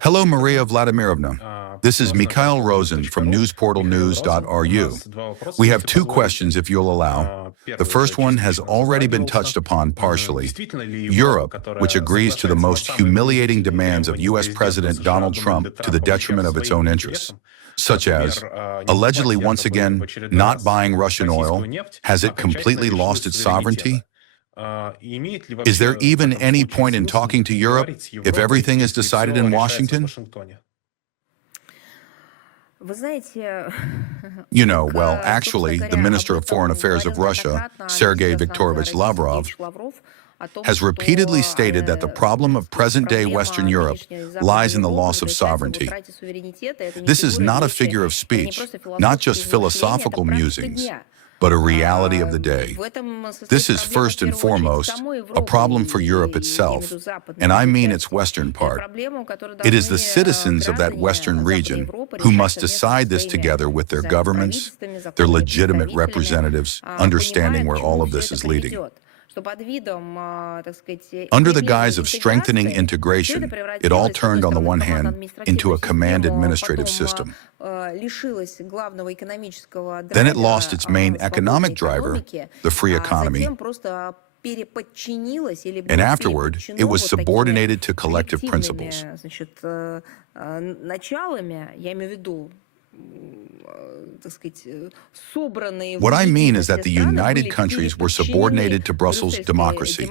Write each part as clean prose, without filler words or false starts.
Hello, Maria Vladimirovna. This is Mikhail Rosen from newsportalnews.ru. We have two questions, if you'll allow. The first one has already been touched upon partially. Europe, which agrees to the most humiliating demands of U.S. President Donald Trump to the detriment of its own interests, such as, allegedly once again, not buying Russian oil, has it completely lost its sovereignty? Is there even any point in talking to Europe if everything is decided in Washington? You know, well, actually, the Minister of Foreign Affairs of Russia, Sergei Viktorovich Lavrov, has repeatedly stated that the problem of present-day Western Europe lies in the loss of sovereignty. This is not a figure of speech, not just philosophical musings, but a reality of the day. This is first and foremost a problem for Europe itself, and I mean its western part. It is the citizens of that western region who must decide this together with their governments, their legitimate representatives, understanding where all of this is leading. Under the guise of strengthening integration, it all turned, on the one hand, into a command administrative system. Then it lost its main economic driver, the free economy, and afterward, it was subordinated to collective principles. What I mean is that the United Countries were subordinated to Brussels democracy.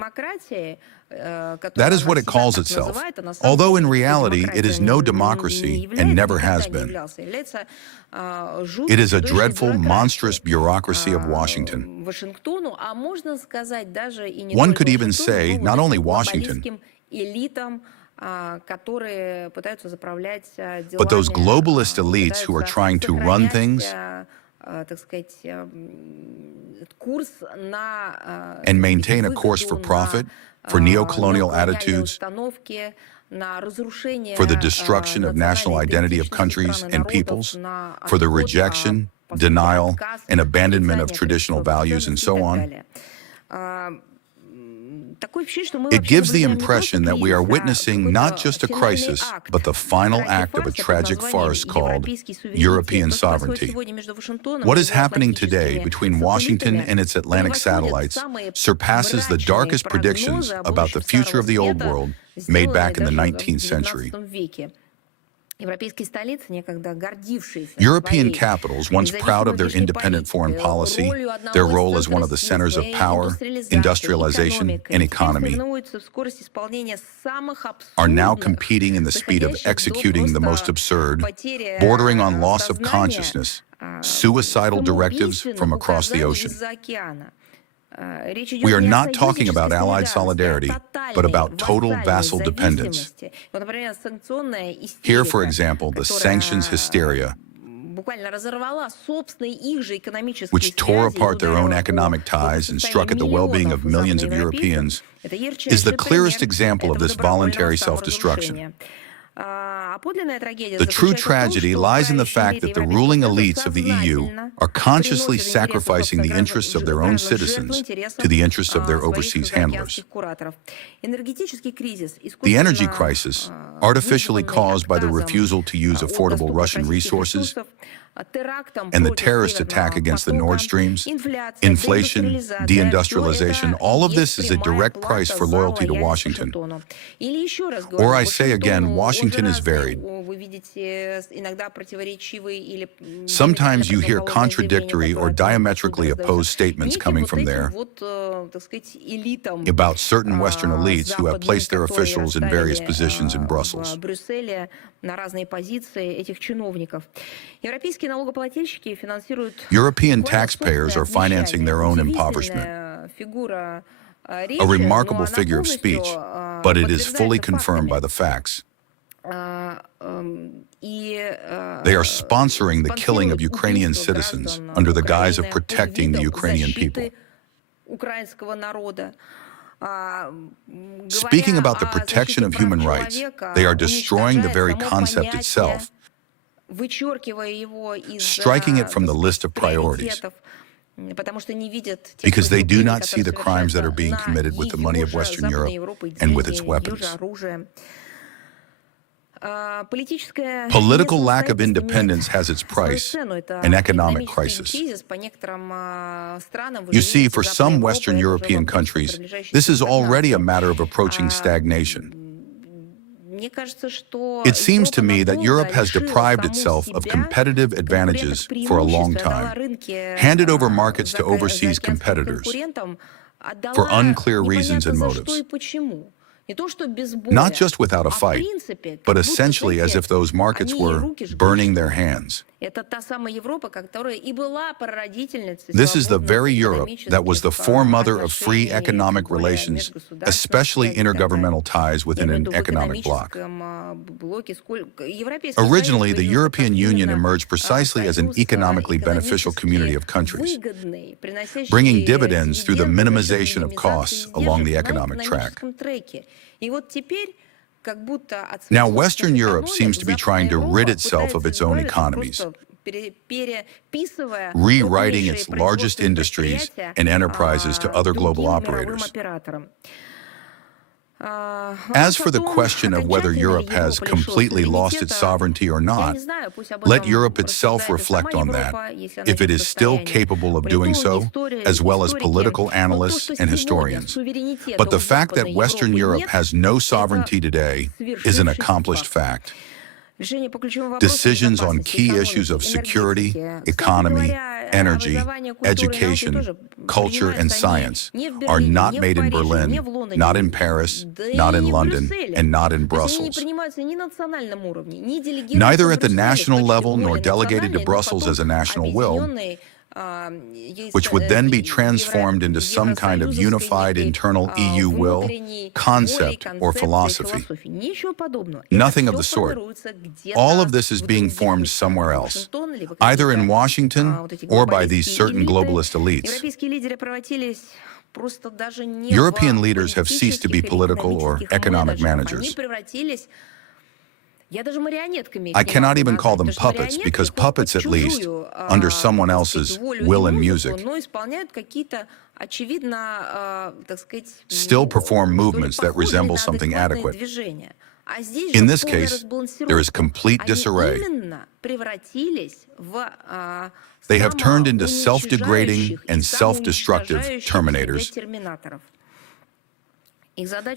That is what it calls itself, although in reality it is no democracy and never has been. It is a dreadful, monstrous bureaucracy of Washington. One could even say not only Washington, but those globalist elites who are trying to run things and maintain a course for profit, for neocolonial attitudes, for the destruction of national identity of countries and peoples, for the rejection, denial, and abandonment of traditional values, and so on. It gives the impression that we are witnessing not just a crisis, but the final act of a tragic farce called European sovereignty. What is happening today between Washington and its Atlantic satellites surpasses the darkest predictions about the future of the old world made back in the 19th century. European capitals, once proud of their independent foreign policy, their role as one of the centers of power, industrialization, and economy, are now competing in the speed of executing the most absurd, bordering on loss of consciousness, suicidal directives from across the ocean. We are not talking about allied solidarity, but about total vassal dependence. Here, for example, the sanctions hysteria, which tore apart their own economic ties and struck at the well-being of millions of Europeans, is the clearest example of this voluntary self-destruction. The true tragedy lies in the fact that the ruling elites of the EU are consciously sacrificing the interests of their own citizens to the interests of their overseas handlers. The energy crisis, artificially caused by the refusal to use affordable Russian resources, and the terrorist attack against the Nord Streams, inflation, deindustrialization, all of this is a direct price for loyalty to Washington. Or I say again, Washington is varied. Sometimes you hear contradictory or diametrically opposed statements coming from there about certain Western elites who have placed their officials in various positions in Brussels. European taxpayers are financing their own impoverishment. A remarkable figure of speech, but it is fully confirmed by the facts. They are sponsoring the killing of Ukrainian citizens under the guise of protecting the Ukrainian people. Speaking about the protection of human rights, they are destroying the very concept itself, striking it from the list of priorities, because they do not see the crimes that are being committed with the money of Western Europe and with its weapons. Political lack of independence has its price, an economic crisis. You see, for some Western European countries, this is already a matter of approaching stagnation. It seems to me that Europe has deprived itself of competitive advantages for a long time, handed over markets to overseas competitors for unclear reasons and motives. Not just without a fight, but essentially as if those markets were burning their hands. This is the very Europe that was the foremother of free economic relations, especially intergovernmental ties within an economic bloc. Originally, the European Union emerged precisely as an economically beneficial community of countries, bringing dividends through the minimization of costs along the economic track. Now, Western Europe seems to be trying to rid itself of its own economies, rewriting its largest industries and enterprises to other global operators. As for the question of whether Europe has completely lost its sovereignty or not, let Europe itself reflect on that, if it is still capable of doing so, as well as political analysts and historians. But the fact that Western Europe has no sovereignty today is an accomplished fact. Decisions on key issues of security, economy, energy, education, culture, and science are not made in Berlin, not in Paris, not in London, and not in Brussels. Neither at the national level nor delegated to Brussels as a national will, which would then be transformed into some kind of unified internal EU will, concept, or philosophy. Nothing of the sort. All of this is being formed somewhere else, either in Washington or by these certain globalist elites. European leaders have ceased to be political or economic managers. I cannot even call them puppets, because puppets, at least, under someone else's will and music, still perform movements that resemble something adequate. In this case, there is complete disarray. They have turned into self-degrading and self-destructive terminators.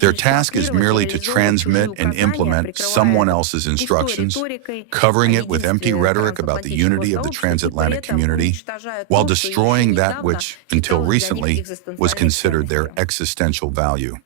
Their task is merely to transmit and implement someone else's instructions, covering it with empty rhetoric about the unity of the transatlantic community, while destroying that which, until recently, was considered their existential value.